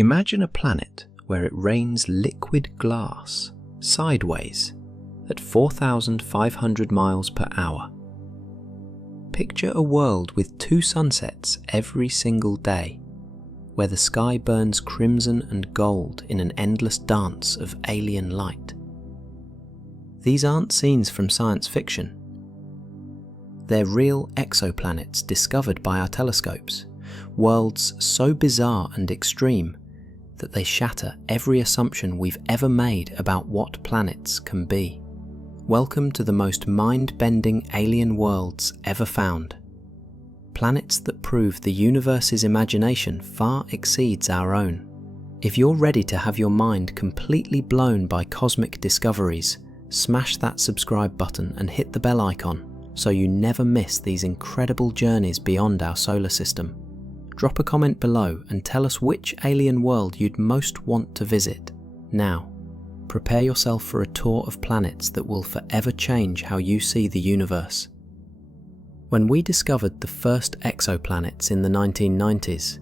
Imagine a planet where it rains liquid glass sideways at 4,500 miles per hour. Picture a world with 2 sunsets every single day, where the sky burns crimson and gold in an endless dance of alien light. These aren't scenes from science fiction. They're real exoplanets discovered by our telescopes, worlds so bizarre and extreme that they shatter every assumption we've ever made about what planets can be. Welcome to the most mind-bending alien worlds ever found. Planets that prove the universe's imagination far exceeds our own. If you're ready to have your mind completely blown by cosmic discoveries, smash that subscribe button and hit the bell icon so you never miss these incredible journeys beyond our solar system. Drop a comment below and tell us which alien world you'd most want to visit. Now, prepare yourself for a tour of planets that will forever change how you see the universe. When we discovered the first exoplanets in the 1990s,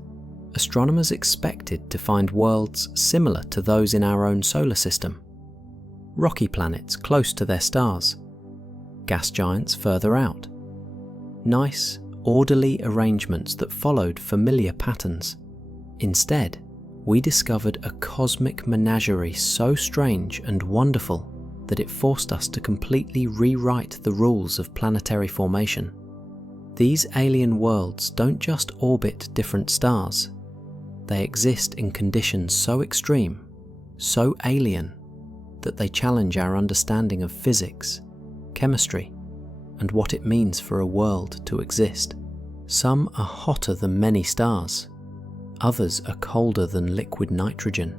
astronomers expected to find worlds similar to those in our own solar system. Rocky planets close to their stars, gas giants further out. Nice, orderly arrangements that followed familiar patterns. Instead, we discovered a cosmic menagerie so strange and wonderful that it forced us to completely rewrite the rules of planetary formation. These alien worlds don't just orbit different stars. They exist in conditions so extreme, so alien, that they challenge our understanding of physics, chemistry, and what it means for a world to exist. Some are hotter than many stars. Others are colder than liquid nitrogen.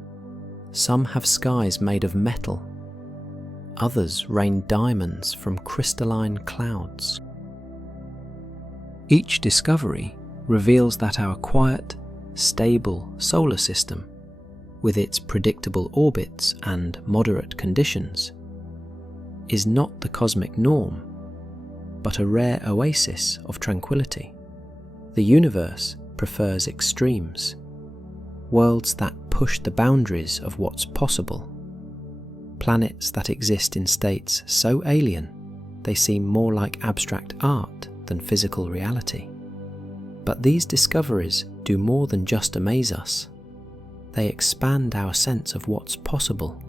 Some have skies made of metal. Others rain diamonds from crystalline clouds. Each discovery reveals that our quiet, stable solar system, with its predictable orbits and moderate conditions, is not the cosmic norm, but a rare oasis of tranquility. The universe prefers extremes, worlds that push the boundaries of what's possible, planets that exist in states so alien they seem more like abstract art than physical reality. But these discoveries do more than just amaze us. They expand our sense of what's possible.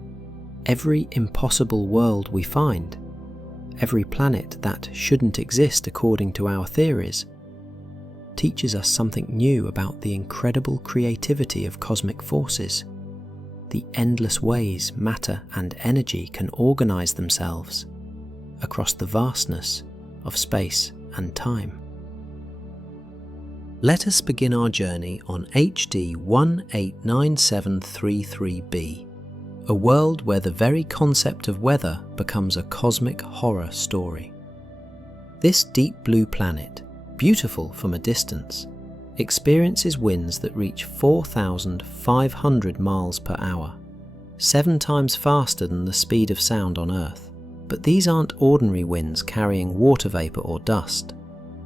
Every impossible world we find, every planet that shouldn't exist according to our theories, teaches us something new about the incredible creativity of cosmic forces, the endless ways matter and energy can organize themselves across the vastness of space and time. Let us begin our journey on HD 189733b, a world where the very concept of weather becomes a cosmic horror story. This deep blue planet, beautiful from a distance, experiences winds that reach 4,500 miles per hour, 7 times faster than the speed of sound on Earth. But these aren't ordinary winds carrying water vapor or dust.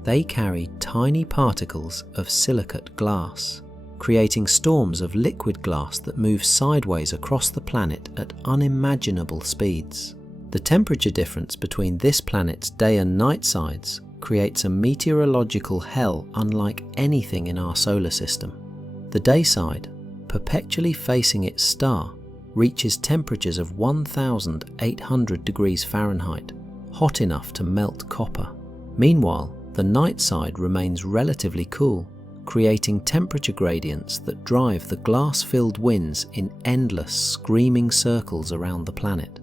They carry tiny particles of silicate glass, creating storms of liquid glass that move sideways across the planet at unimaginable speeds. The temperature difference between this planet's day and night sides creates a meteorological hell unlike anything in our solar system. The day side, perpetually facing its star, reaches temperatures of 1,800 degrees Fahrenheit, hot enough to melt copper. Meanwhile, the night side remains relatively cool, creating temperature gradients that drive the glass-filled winds in endless screaming circles around the planet.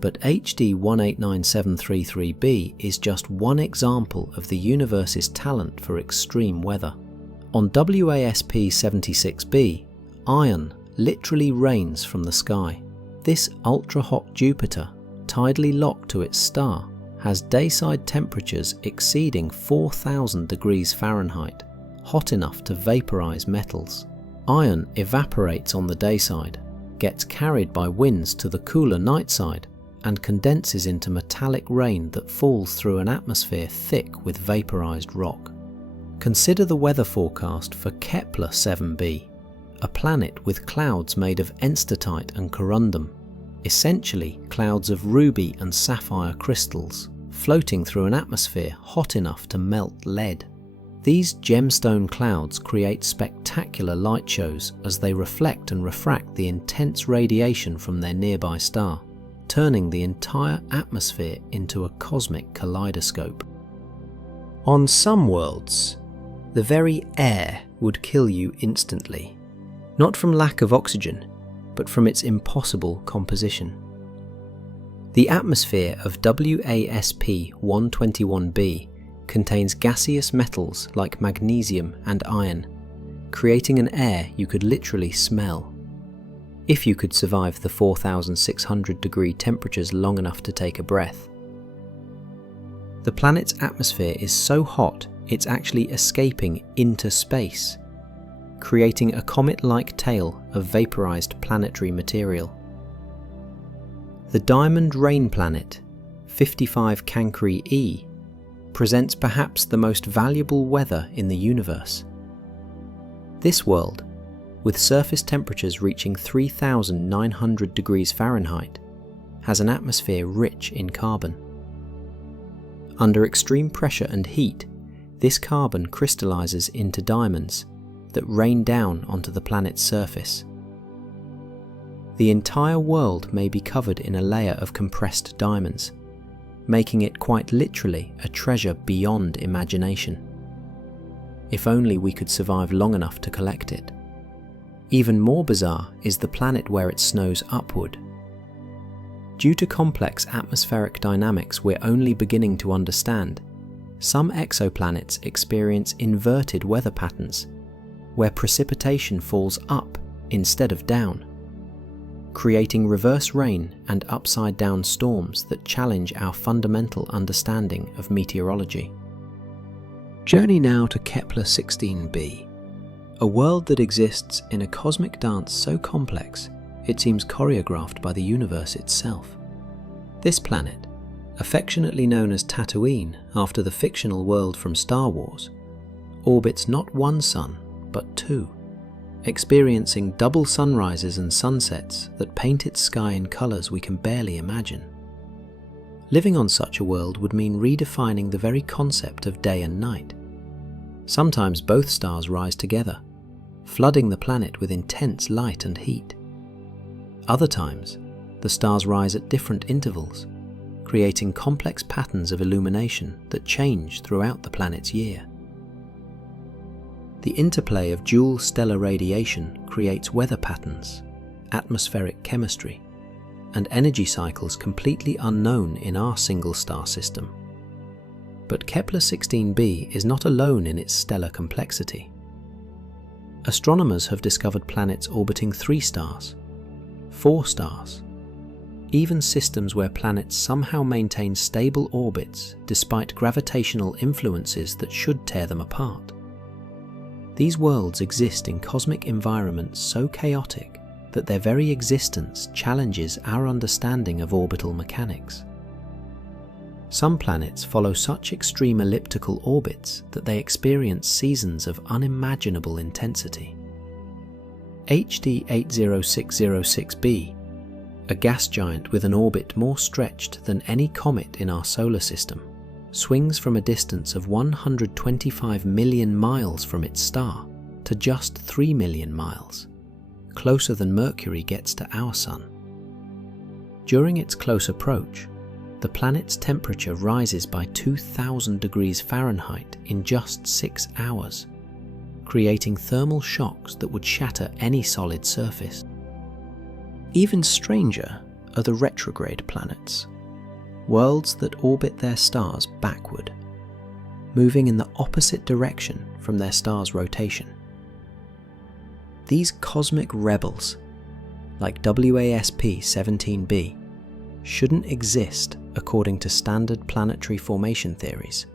But HD 189733b is just one example of the universe's talent for extreme weather. On WASP 76b, iron literally rains from the sky. This ultra-hot Jupiter, tidally locked to its star, has dayside temperatures exceeding 4,000 degrees Fahrenheit, hot enough to vaporize metals. Iron evaporates on the dayside, gets carried by winds to the cooler night side, and condenses into metallic rain that falls through an atmosphere thick with vaporized rock. Consider the weather forecast for Kepler 7b, a planet with clouds made of enstatite and corundum, essentially clouds of ruby and sapphire crystals, floating through an atmosphere hot enough to melt lead. These gemstone clouds create spectacular light shows as they reflect and refract the intense radiation from their nearby star, turning the entire atmosphere into a cosmic kaleidoscope. On some worlds, the very air would kill you instantly, not from lack of oxygen, but from its impossible composition. The atmosphere of WASP 121b contains gaseous metals like magnesium and iron, creating an air you could literally smell. If you could survive the 4,600 degree temperatures long enough to take a breath. The planet's atmosphere is so hot it's actually escaping into space, creating a comet-like tail of vaporized planetary material. The diamond rain planet, 55 Cancri e, presents perhaps the most valuable weather in the universe. This world, with surface temperatures reaching 3,900 degrees Fahrenheit, has an atmosphere rich in carbon. Under extreme pressure and heat, this carbon crystallizes into diamonds that rain down onto the planet's surface. The entire world may be covered in a layer of compressed diamonds, making it quite literally a treasure beyond imagination. If only we could survive long enough to collect it. Even more bizarre is the planet where it snows upward. Due to complex atmospheric dynamics we're only beginning to understand, some exoplanets experience inverted weather patterns, where precipitation falls up instead of down, creating reverse rain and upside-down storms that challenge our fundamental understanding of meteorology. Journey now to Kepler-16b, a world that exists in a cosmic dance so complex it seems choreographed by the universe itself. This planet, affectionately known as Tatooine after the fictional world from Star Wars, orbits not one sun, but two, experiencing double sunrises and sunsets that paint its sky in colours we can barely imagine. Living on such a world would mean redefining the very concept of day and night. Sometimes both stars rise together, flooding the planet with intense light and heat. Other times, the stars rise at different intervals, creating complex patterns of illumination that change throughout the planet's year. The interplay of dual stellar radiation creates weather patterns, atmospheric chemistry, and energy cycles completely unknown in our single star system. But Kepler-16b is not alone in its stellar complexity. Astronomers have discovered planets orbiting 3 stars, 4 stars, even systems where planets somehow maintain stable orbits despite gravitational influences that should tear them apart. These worlds exist in cosmic environments so chaotic that their very existence challenges our understanding of orbital mechanics. Some planets follow such extreme elliptical orbits that they experience seasons of unimaginable intensity. HD 80606b, a gas giant with an orbit more stretched than any comet in our solar system, swings from a distance of 125 million miles from its star to just 3 million miles, closer than Mercury gets to our Sun. During its close approach, the planet's temperature rises by 2,000 degrees Fahrenheit in just 6 hours, creating thermal shocks that would shatter any solid surface. Even stranger are the retrograde planets, worlds that orbit their stars backward, moving in the opposite direction from their star's rotation. These cosmic rebels, like WASP 17b, shouldn't exist according to standard planetary formation theories.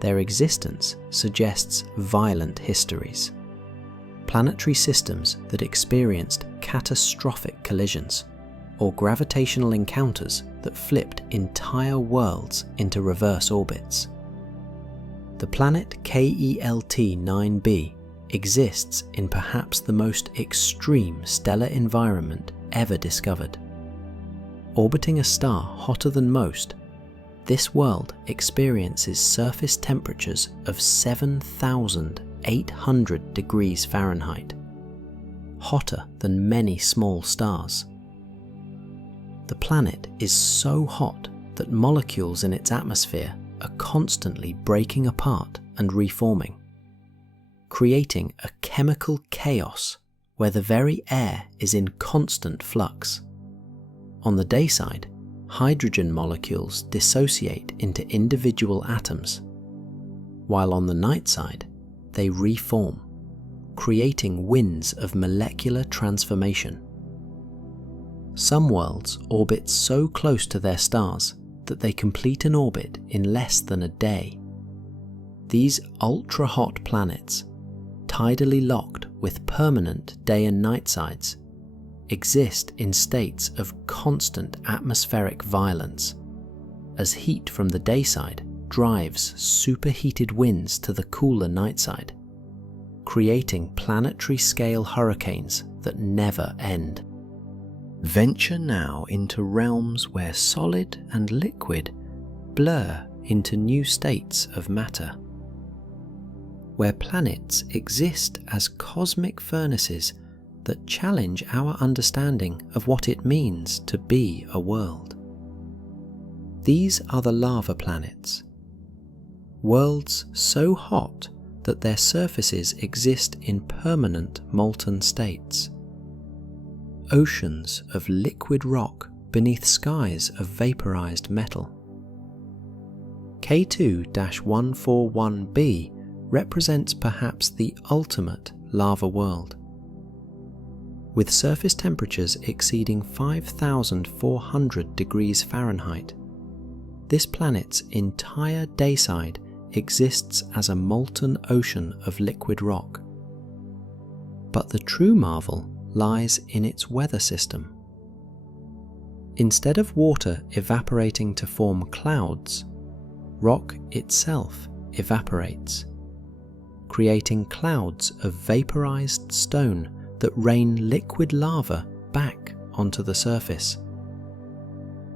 Their existence suggests violent histories, planetary systems that experienced catastrophic collisions, or gravitational encounters that flipped entire worlds into reverse orbits. The planet KELT 9b exists in perhaps the most extreme stellar environment ever discovered. Orbiting a star hotter than most, this world experiences surface temperatures of 7,800 degrees Fahrenheit, hotter than many small stars. The planet is so hot that molecules in its atmosphere are constantly breaking apart and reforming, creating a chemical chaos where the very air is in constant flux. On the day side, hydrogen molecules dissociate into individual atoms, while on the night side, they reform, creating winds of molecular transformation. Some worlds orbit so close to their stars that they complete an orbit in less than a day. These ultra-hot planets, tidally locked with permanent day and night sides, exist in states of constant atmospheric violence, as heat from the day side drives superheated winds to the cooler night side, creating planetary-scale hurricanes that never end. Venture now into realms where solid and liquid blur into new states of matter, where planets exist as cosmic furnaces that challenge our understanding of what it means to be a world. These are the lava planets, worlds so hot that their surfaces exist in permanent molten states. Oceans of liquid rock beneath skies of vaporized metal. K2-141b represents perhaps the ultimate lava world. With surface temperatures exceeding 5,400 degrees Fahrenheit, this planet's entire dayside exists as a molten ocean of liquid rock. But the true marvel lies in its weather system. Instead of water evaporating to form clouds, rock itself evaporates, creating clouds of vaporized stone that rain liquid lava back onto the surface.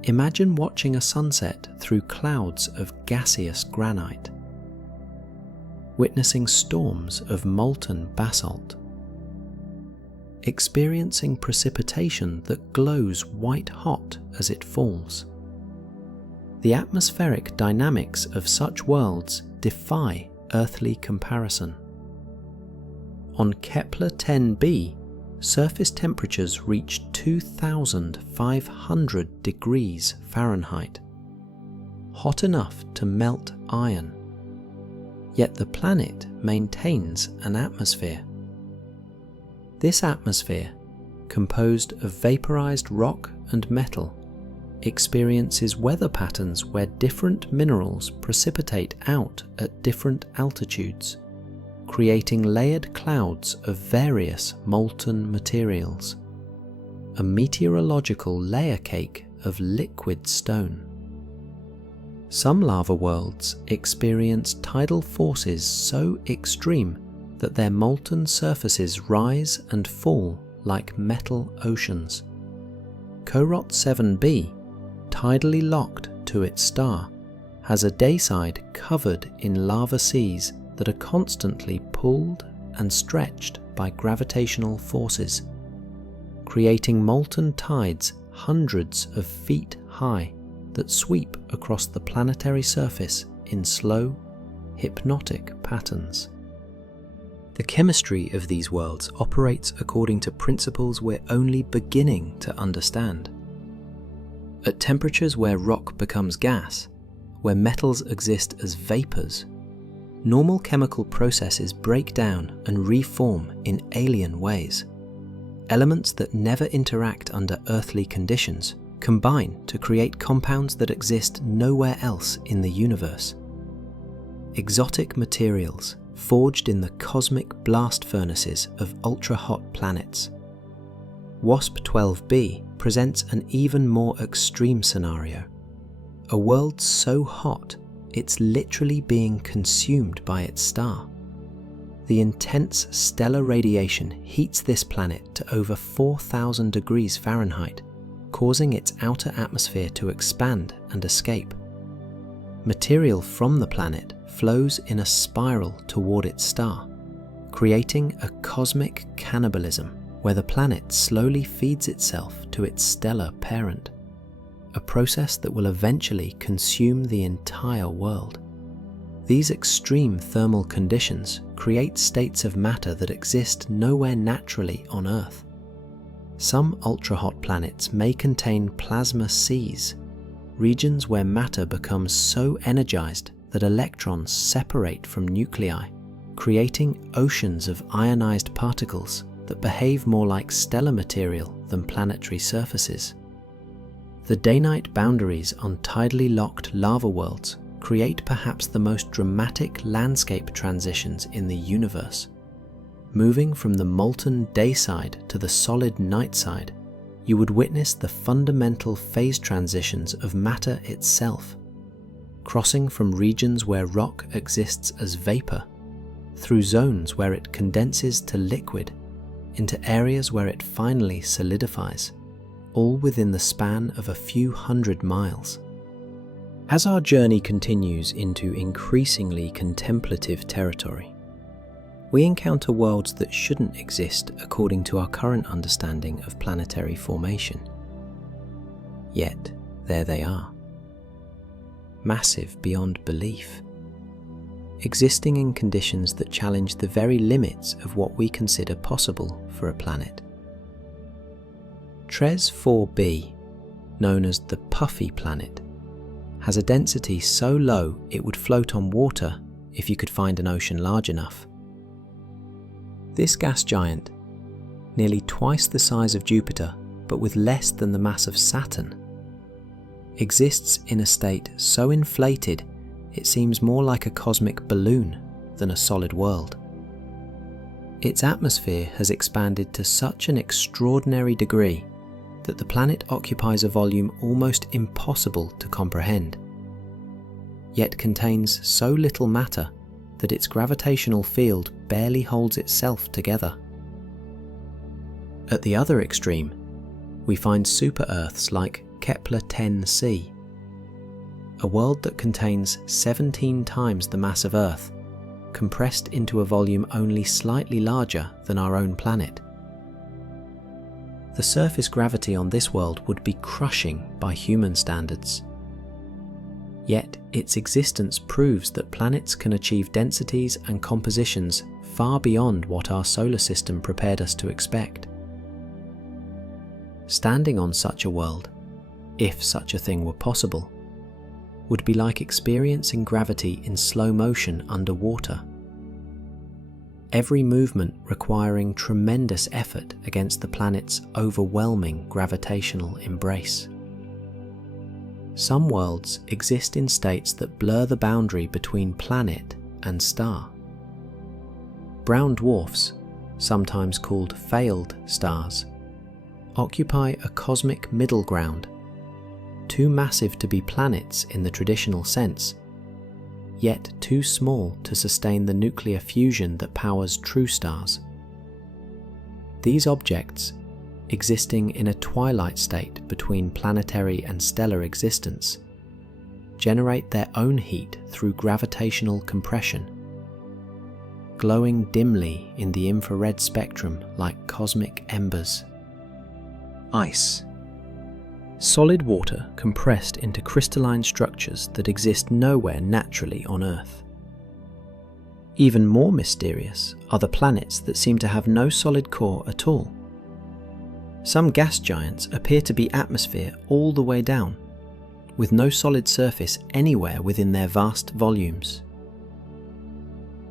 Imagine watching a sunset through clouds of gaseous granite, witnessing storms of molten basalt, experiencing precipitation that glows white hot as it falls. The atmospheric dynamics of such worlds defy earthly comparison. On Kepler 10b, surface temperatures reach 2,500 degrees Fahrenheit, hot enough to melt iron. Yet the planet maintains an atmosphere. This atmosphere, composed of vaporized rock and metal, experiences weather patterns where different minerals precipitate out at different altitudes, creating layered clouds of various molten materials, a meteorological layer cake of liquid stone. Some lava worlds experience tidal forces so extreme that their molten surfaces rise and fall like metal oceans. Korot 7b, tidally locked to its star, has a dayside covered in lava seas that are constantly pulled and stretched by gravitational forces, creating molten tides hundreds of feet high that sweep across the planetary surface in slow, hypnotic patterns. The chemistry of these worlds operates according to principles we're only beginning to understand. At temperatures where rock becomes gas, where metals exist as vapors, normal chemical processes break down and reform in alien ways. Elements that never interact under earthly conditions combine to create compounds that exist nowhere else in the universe. Exotic materials forged in the cosmic blast furnaces of ultra-hot planets. WASP-12b presents an even more extreme scenario. A world so hot, it's literally being consumed by its star. The intense stellar radiation heats this planet to over 4,000 degrees Fahrenheit, causing its outer atmosphere to expand and escape. Material from the planet flows in a spiral toward its star, creating a cosmic cannibalism where the planet slowly feeds itself to its stellar parent, a process that will eventually consume the entire world. These extreme thermal conditions create states of matter that exist nowhere naturally on Earth. Some ultra-hot planets may contain plasma seas, regions where matter becomes so energized that electrons separate from nuclei, creating oceans of ionized particles that behave more like stellar material than planetary surfaces. The day-night boundaries on tidally locked lava worlds create perhaps the most dramatic landscape transitions in the universe. Moving from the molten day side to the solid night side, you would witness the fundamental phase transitions of matter itself, crossing from regions where rock exists as vapor, through zones where it condenses to liquid, into areas where it finally solidifies, all within the span of a few hundred miles. As our journey continues into increasingly contemplative territory, we encounter worlds that shouldn't exist according to our current understanding of planetary formation. Yet, there they are. Massive beyond belief, existing in conditions that challenge the very limits of what we consider possible for a planet. TRES 4b, known as the Puffy Planet, has a density so low it would float on water if you could find an ocean large enough. This gas giant, nearly twice the size of Jupiter but with less than the mass of Saturn, exists in a state so inflated it seems more like a cosmic balloon than a solid world. Its atmosphere has expanded to such an extraordinary degree that the planet occupies a volume almost impossible to comprehend, yet contains so little matter that its gravitational field barely holds itself together. At the other extreme, we find super-Earths like Kepler-10c, a world that contains 17 times the mass of Earth, compressed into a volume only slightly larger than our own planet. The surface gravity on this world would be crushing by human standards. Yet its existence proves that planets can achieve densities and compositions far beyond what our solar system prepared us to expect. Standing on such a world, if such a thing were possible, would be like experiencing gravity in slow motion underwater. Every movement requiring tremendous effort against the planet's overwhelming gravitational embrace. Some worlds exist in states that blur the boundary between planet and star. Brown dwarfs, sometimes called failed stars, occupy a cosmic middle ground, too massive to be planets in the traditional sense, yet too small to sustain the nuclear fusion that powers true stars. These objects, existing in a twilight state between planetary and stellar existence, generate their own heat through gravitational compression, glowing dimly in the infrared spectrum like cosmic embers. Ice. Solid water compressed into crystalline structures that exist nowhere naturally on Earth. Even more mysterious are the planets that seem to have no solid core at all. Some gas giants appear to be atmosphere all the way down, with no solid surface anywhere within their vast volumes.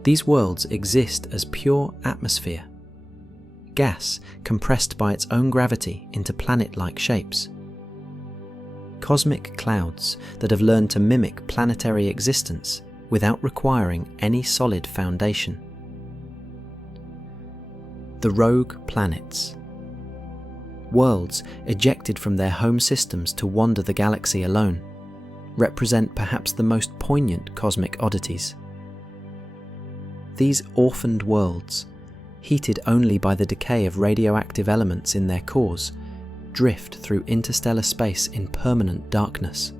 These worlds exist as pure atmosphere, gas compressed by its own gravity into planet-like shapes. Cosmic clouds that have learned to mimic planetary existence without requiring any solid foundation. The rogue planets. Worlds ejected from their home systems to wander the galaxy alone, represent perhaps the most poignant cosmic oddities. These orphaned worlds, heated only by the decay of radioactive elements in their cores, drift through interstellar space in permanent darkness,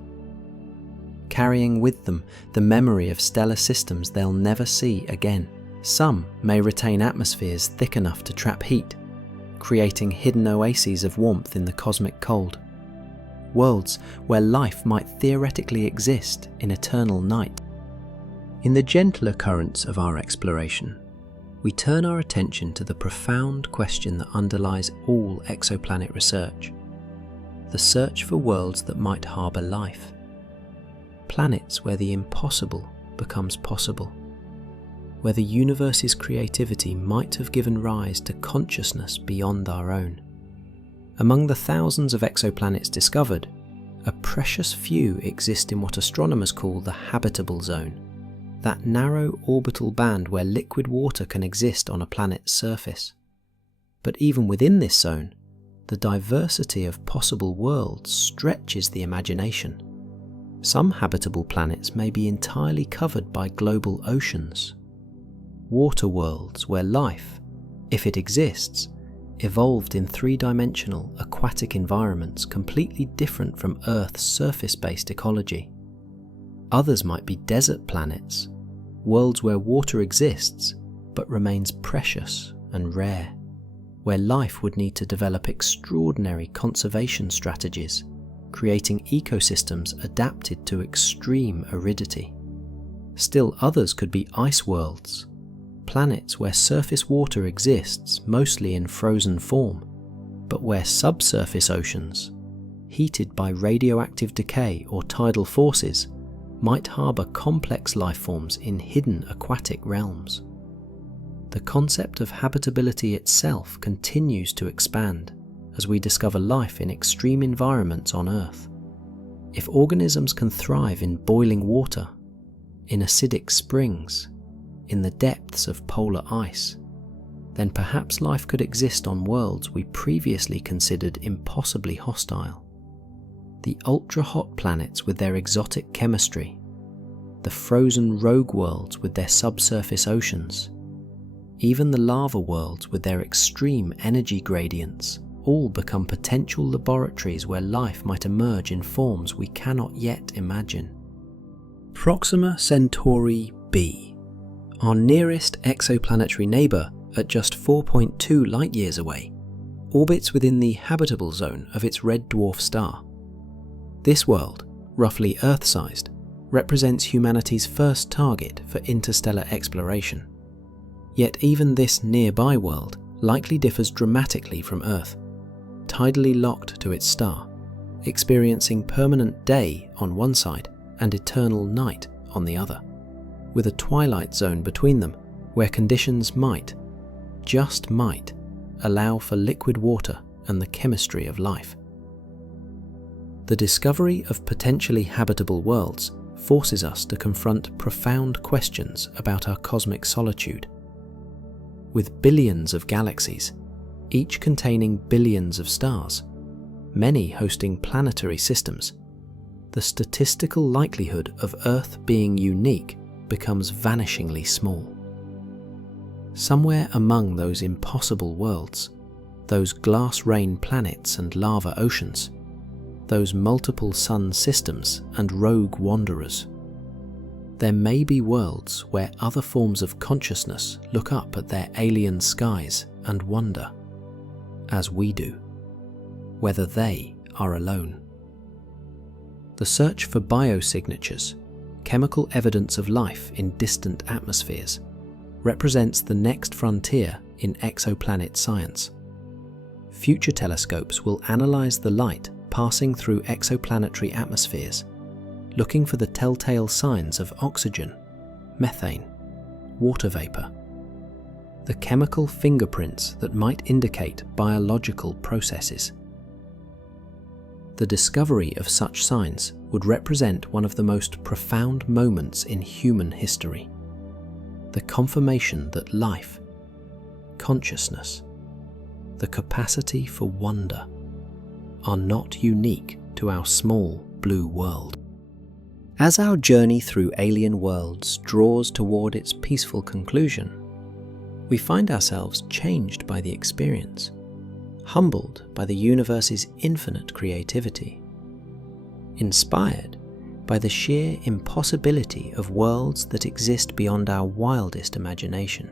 carrying with them the memory of stellar systems they'll never see again. Some may retain atmospheres thick enough to trap heat, creating hidden oases of warmth in the cosmic cold. Worlds where life might theoretically exist in eternal night. In the gentler currents of our exploration, we turn our attention to the profound question that underlies all exoplanet research: the search for worlds that might harbour life. Planets where the impossible becomes possible, where the universe's creativity might have given rise to consciousness beyond our own. Among the thousands of exoplanets discovered, a precious few exist in what astronomers call the habitable zone, that narrow orbital band where liquid water can exist on a planet's surface. But even within this zone, the diversity of possible worlds stretches the imagination. Some habitable planets may be entirely covered by global oceans. Water worlds where life, if it exists, evolved in three-dimensional aquatic environments completely different from Earth's surface-based ecology. Others might be desert planets, worlds where water exists but remains precious and rare, where life would need to develop extraordinary conservation strategies, creating ecosystems adapted to extreme aridity. Still others could be ice worlds, planets where surface water exists mostly in frozen form, but where subsurface oceans, heated by radioactive decay or tidal forces, might harbour complex life forms in hidden aquatic realms. The concept of habitability itself continues to expand as we discover life in extreme environments on Earth. If organisms can thrive in boiling water, in acidic springs, in the depths of polar ice, then perhaps life could exist on worlds we previously considered impossibly hostile. The ultra-hot planets with their exotic chemistry, the frozen rogue worlds with their subsurface oceans, even the lava worlds with their extreme energy gradients, all become potential laboratories where life might emerge in forms we cannot yet imagine. Proxima Centauri b, our nearest exoplanetary neighbour at just 4.2 light-years away, orbits within the habitable zone of its red dwarf star. This world, roughly Earth-sized, represents humanity's first target for interstellar exploration. Yet even this nearby world likely differs dramatically from Earth, tidally locked to its star, experiencing permanent day on one side and eternal night on the other, with a twilight zone between them where conditions might, just might, allow for liquid water and the chemistry of life. The discovery of potentially habitable worlds forces us to confront profound questions about our cosmic solitude. With billions of galaxies, each containing billions of stars, many hosting planetary systems, the statistical likelihood of Earth being unique becomes vanishingly small. Somewhere among those impossible worlds, those glass rain planets and lava oceans, those multiple sun systems and rogue wanderers, there may be worlds where other forms of consciousness look up at their alien skies and wonder, as we do, whether they are alone. The search for biosignatures, chemical evidence of life in distant atmospheres, represents the next frontier in exoplanet science. Future telescopes will analyze the light passing through exoplanetary atmospheres, looking for the telltale signs of oxygen, methane, water vapor, the chemical fingerprints that might indicate biological processes. The discovery of such signs would represent one of the most profound moments in human history. The confirmation that life, consciousness, the capacity for wonder, are not unique to our small blue world. As our journey through alien worlds draws toward its peaceful conclusion, we find ourselves changed by the experience, humbled by the universe's infinite creativity, inspired by the sheer impossibility of worlds that exist beyond our wildest imagination.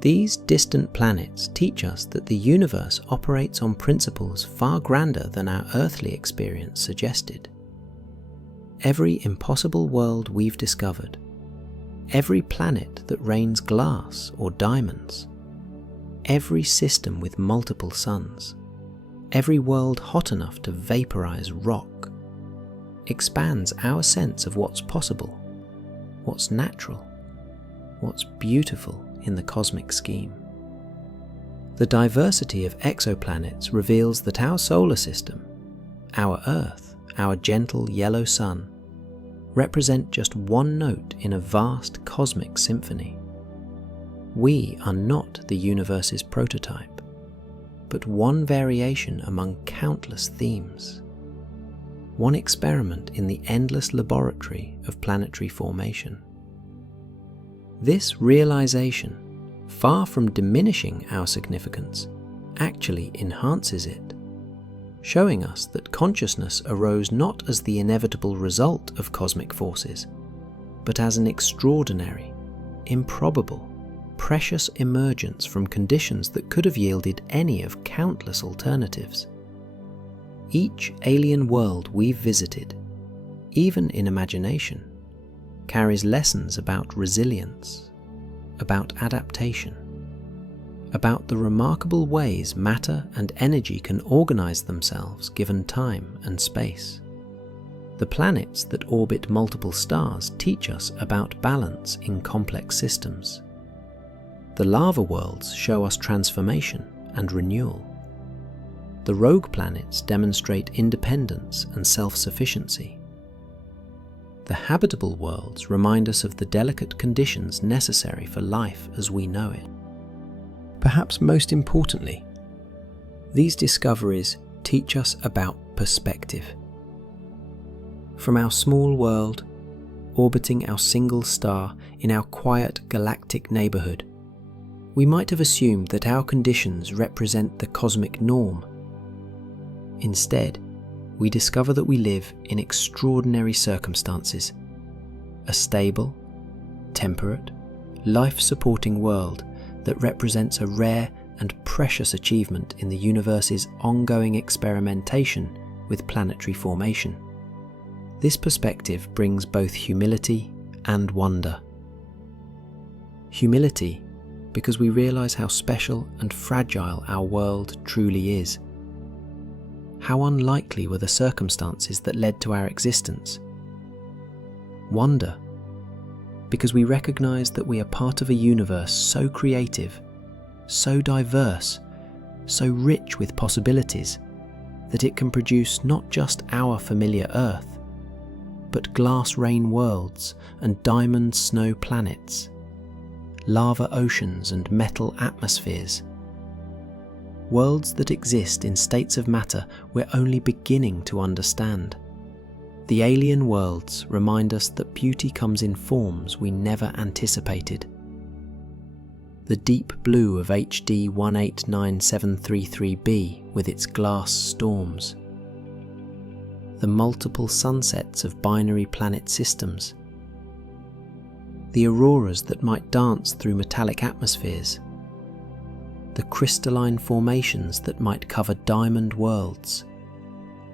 These distant planets teach us that the universe operates on principles far grander than our earthly experience suggested. Every impossible world we've discovered, every planet that rains glass or diamonds, every system with multiple suns, every world hot enough to vaporize rock, expands our sense of what's possible, what's natural, what's beautiful in the cosmic scheme. The diversity of exoplanets reveals that our solar system, our Earth, our gentle yellow sun, represent just one note in a vast cosmic symphony. We are not the universe's prototype, but one variation among countless themes, one experiment in the endless laboratory of planetary formation. This realization, far from diminishing our significance, actually enhances it, showing us that consciousness arose not as the inevitable result of cosmic forces, but as an extraordinary, improbable, precious emergence from conditions that could have yielded any of countless alternatives. Each alien world we've visited, even in imagination, carries lessons about resilience, about adaptation, about the remarkable ways matter and energy can organize themselves given time and space. The planets that orbit multiple stars teach us about balance in complex systems. The lava worlds show us transformation and renewal. The rogue planets demonstrate independence and self-sufficiency. The habitable worlds remind us of the delicate conditions necessary for life as we know it. Perhaps most importantly, these discoveries teach us about perspective. From our small world, orbiting our single star in our quiet galactic neighborhood, we might have assumed that our conditions represent the cosmic norm. Instead, we discover that we live in extraordinary circumstances, a stable, temperate, life-supporting world that represents a rare and precious achievement in the universe's ongoing experimentation with planetary formation. This perspective brings both humility and wonder. Humility, because we realize how special and fragile our world truly is. How unlikely were the circumstances that led to our existence? Wonder, because we recognize that we are part of a universe so creative, so diverse, so rich with possibilities, that it can produce not just our familiar Earth, but glass rain worlds and diamond snow planets, lava oceans and metal atmospheres, worlds that exist in states of matter we're only beginning to understand. The alien worlds remind us that beauty comes in forms we never anticipated. The deep blue of HD 189733b with its glass storms. The multiple sunsets of binary planet systems. The auroras that might dance through metallic atmospheres. The crystalline formations that might cover diamond worlds.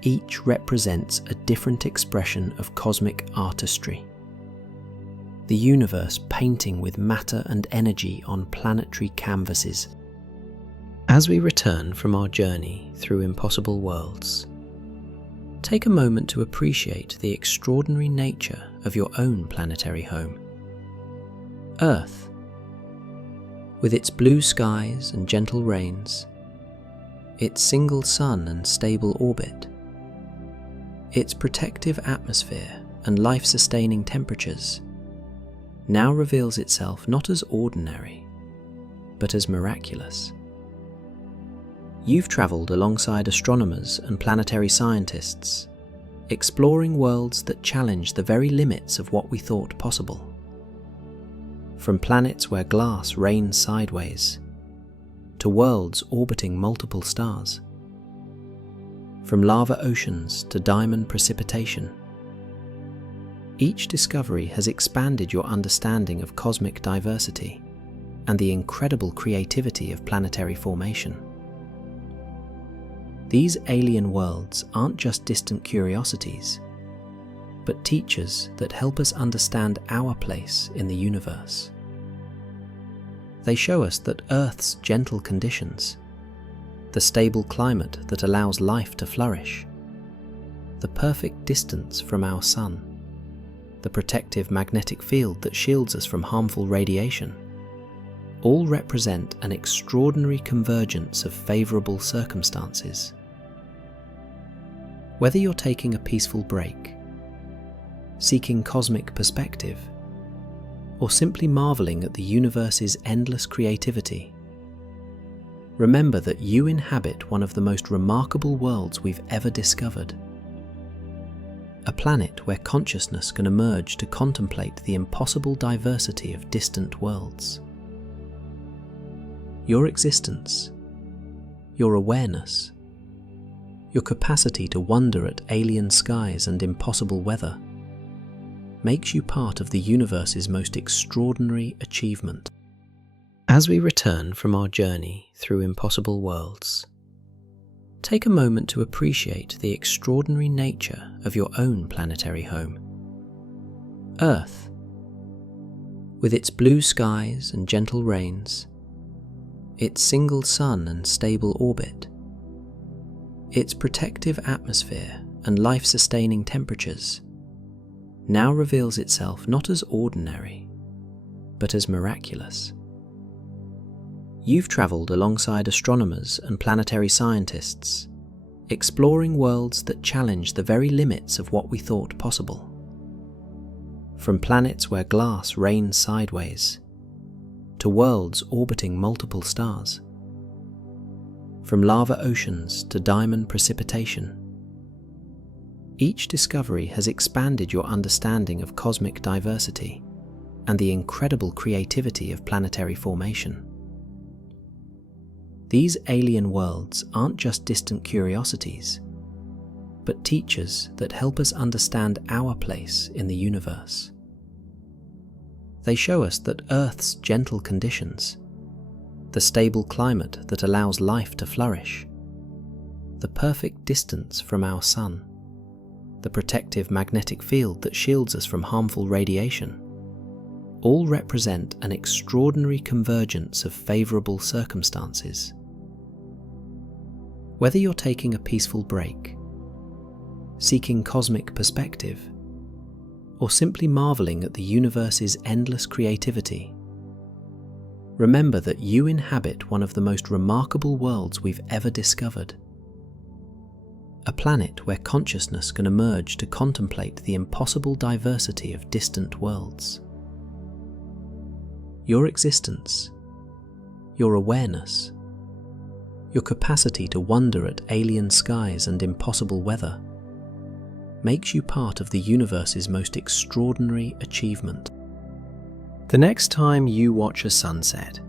Each represents a different expression of cosmic artistry. The universe painting with matter and energy on planetary canvases. As we return from our journey through impossible worlds, take a moment to appreciate the extraordinary nature of your own planetary home. Earth, with its blue skies and gentle rains, its single sun and stable orbit, its protective atmosphere and life-sustaining temperatures, now reveals itself not as ordinary, but as miraculous. You've travelled alongside astronomers and planetary scientists, exploring worlds that challenge the very limits of what we thought possible. From planets where glass rains sideways, to worlds orbiting multiple stars. From lava oceans to diamond precipitation. Each discovery has expanded your understanding of cosmic diversity and the incredible creativity of planetary formation. These alien worlds aren't just distant curiosities, but teachers that help us understand our place in the universe. They show us that Earth's gentle conditions, the stable climate that allows life to flourish, the perfect distance from our Sun, the protective magnetic field that shields us from harmful radiation, all represent an extraordinary convergence of favourable circumstances. Whether you're taking a peaceful break, seeking cosmic perspective, or simply marvelling at the universe's endless creativity, remember that you inhabit one of the most remarkable worlds we've ever discovered. A planet where consciousness can emerge to contemplate the impossible diversity of distant worlds. Your existence, your awareness, your capacity to wonder at alien skies and impossible weather makes you part of the universe's most extraordinary achievement. As we return from our journey through impossible worlds, take a moment to appreciate the extraordinary nature of your own planetary home. Earth, with its blue skies and gentle rains, its single sun and stable orbit, its protective atmosphere and life-sustaining temperatures, now reveals itself not as ordinary, but as miraculous. You've travelled alongside astronomers and planetary scientists, exploring worlds that challenge the very limits of what we thought possible. From planets where glass rains sideways, to worlds orbiting multiple stars. From lava oceans to diamond precipitation. Each discovery has expanded your understanding of cosmic diversity and the incredible creativity of planetary formation. These alien worlds aren't just distant curiosities, but teachers that help us understand our place in the universe. They show us that Earth's gentle conditions, the stable climate that allows life to flourish, the perfect distance from our Sun, the protective magnetic field that shields us from harmful radiation, all represent an extraordinary convergence of favourable circumstances. Whether you're taking a peaceful break, seeking cosmic perspective, or simply marvelling at the universe's endless creativity, remember that you inhabit one of the most remarkable worlds we've ever discovered. A planet where consciousness can emerge to contemplate the impossible diversity of distant worlds. Your existence, your awareness, your capacity to wonder at alien skies and impossible weather makes you part of the universe's most extraordinary achievement. The next time you watch a sunset,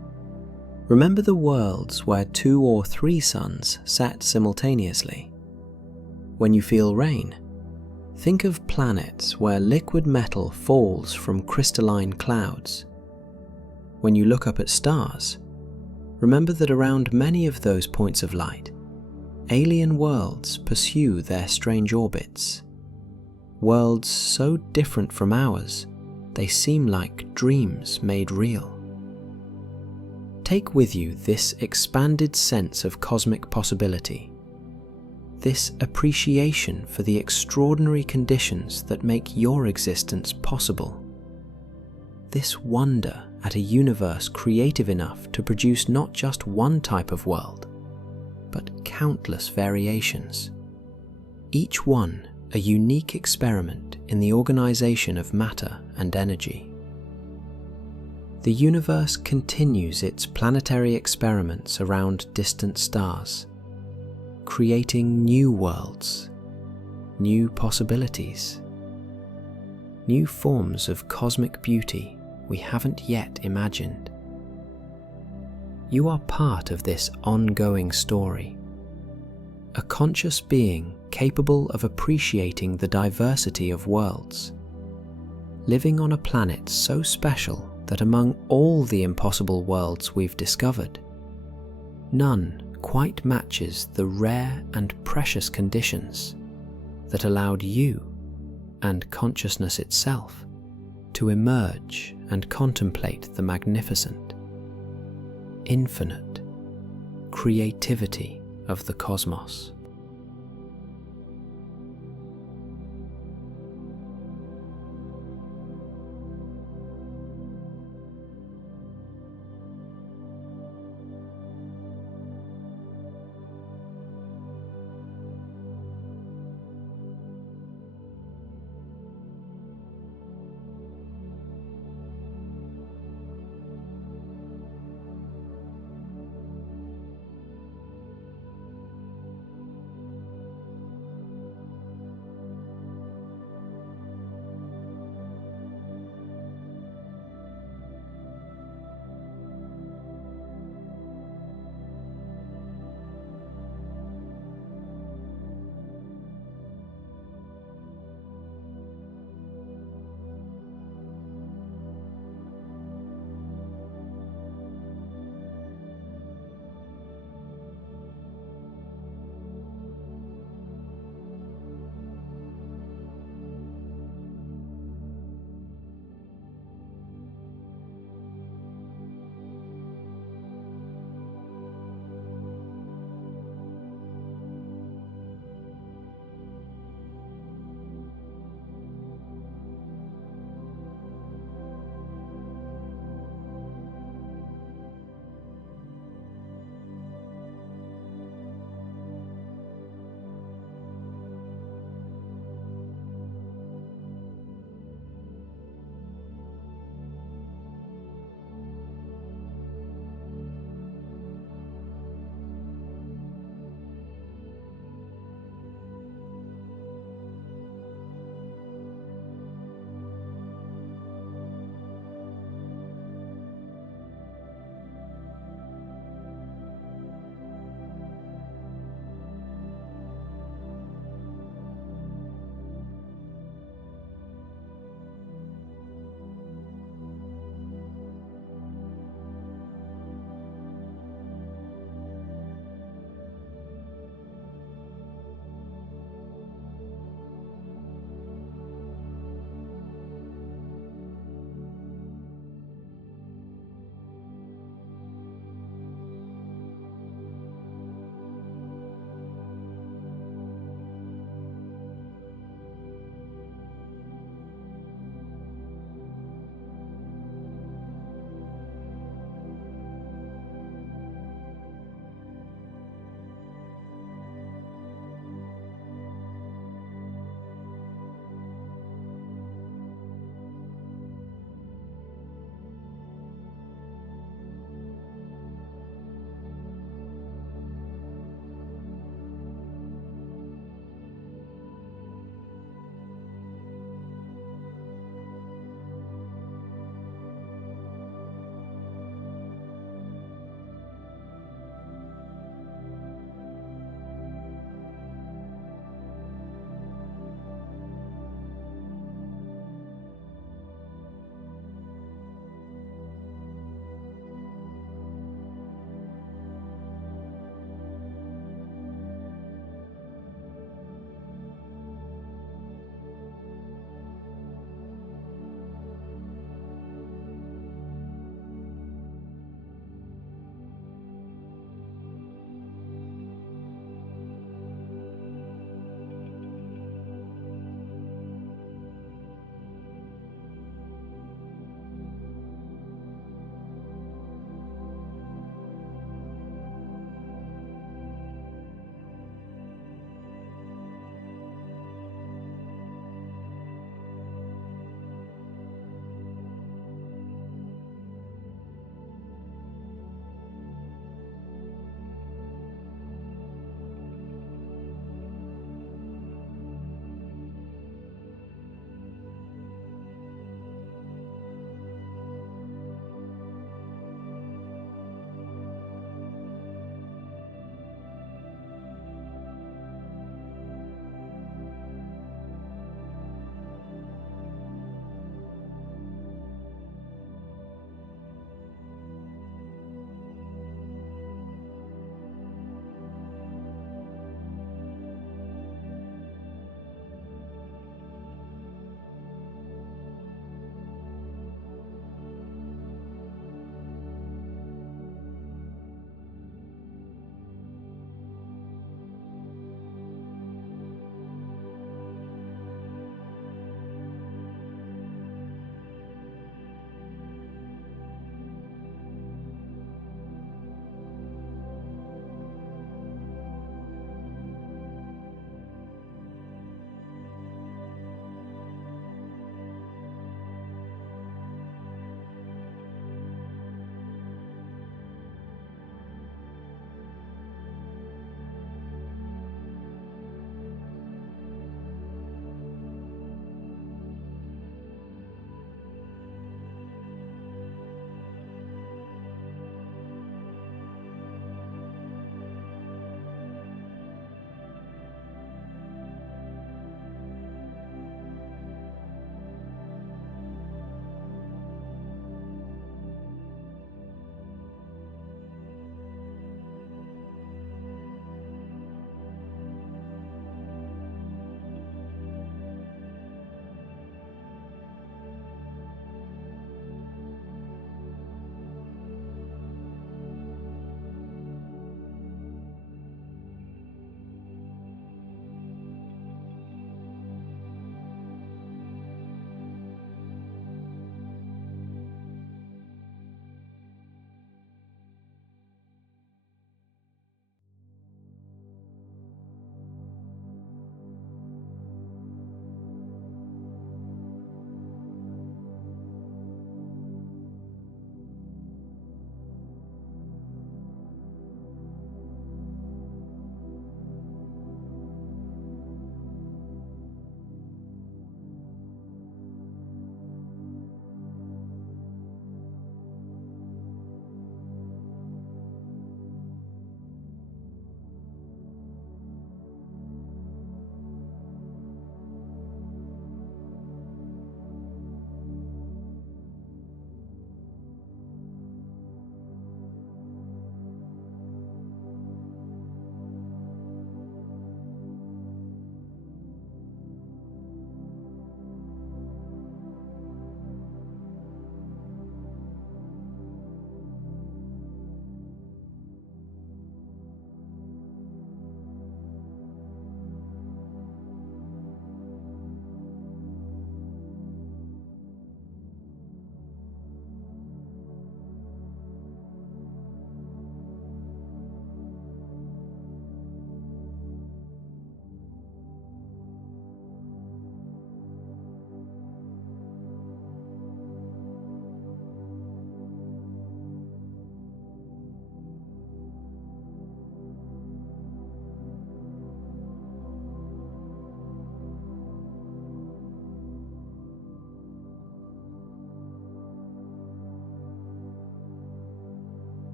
remember the worlds where 2 or 3 suns set simultaneously. When you feel rain, think of planets where liquid metal falls from crystalline clouds. When you look up at stars, remember that around many of those points of light, alien worlds pursue their strange orbits. Worlds so different from ours, they seem like dreams made real. Take with you this expanded sense of cosmic possibility, this appreciation for the extraordinary conditions that make your existence possible, this wonder at a universe creative enough to produce not just one type of world, but countless variations, each one a unique experiment in the organization of matter and energy. The universe continues its planetary experiments around distant stars, creating new worlds, new possibilities, new forms of cosmic beauty we haven't yet imagined. You are part of this ongoing story, a conscious being capable of appreciating the diversity of worlds, living on a planet so special that among all the impossible worlds we've discovered, none quite matches the rare and precious conditions that allowed you and consciousness itself to emerge and contemplate the magnificent, infinite creativity of the cosmos.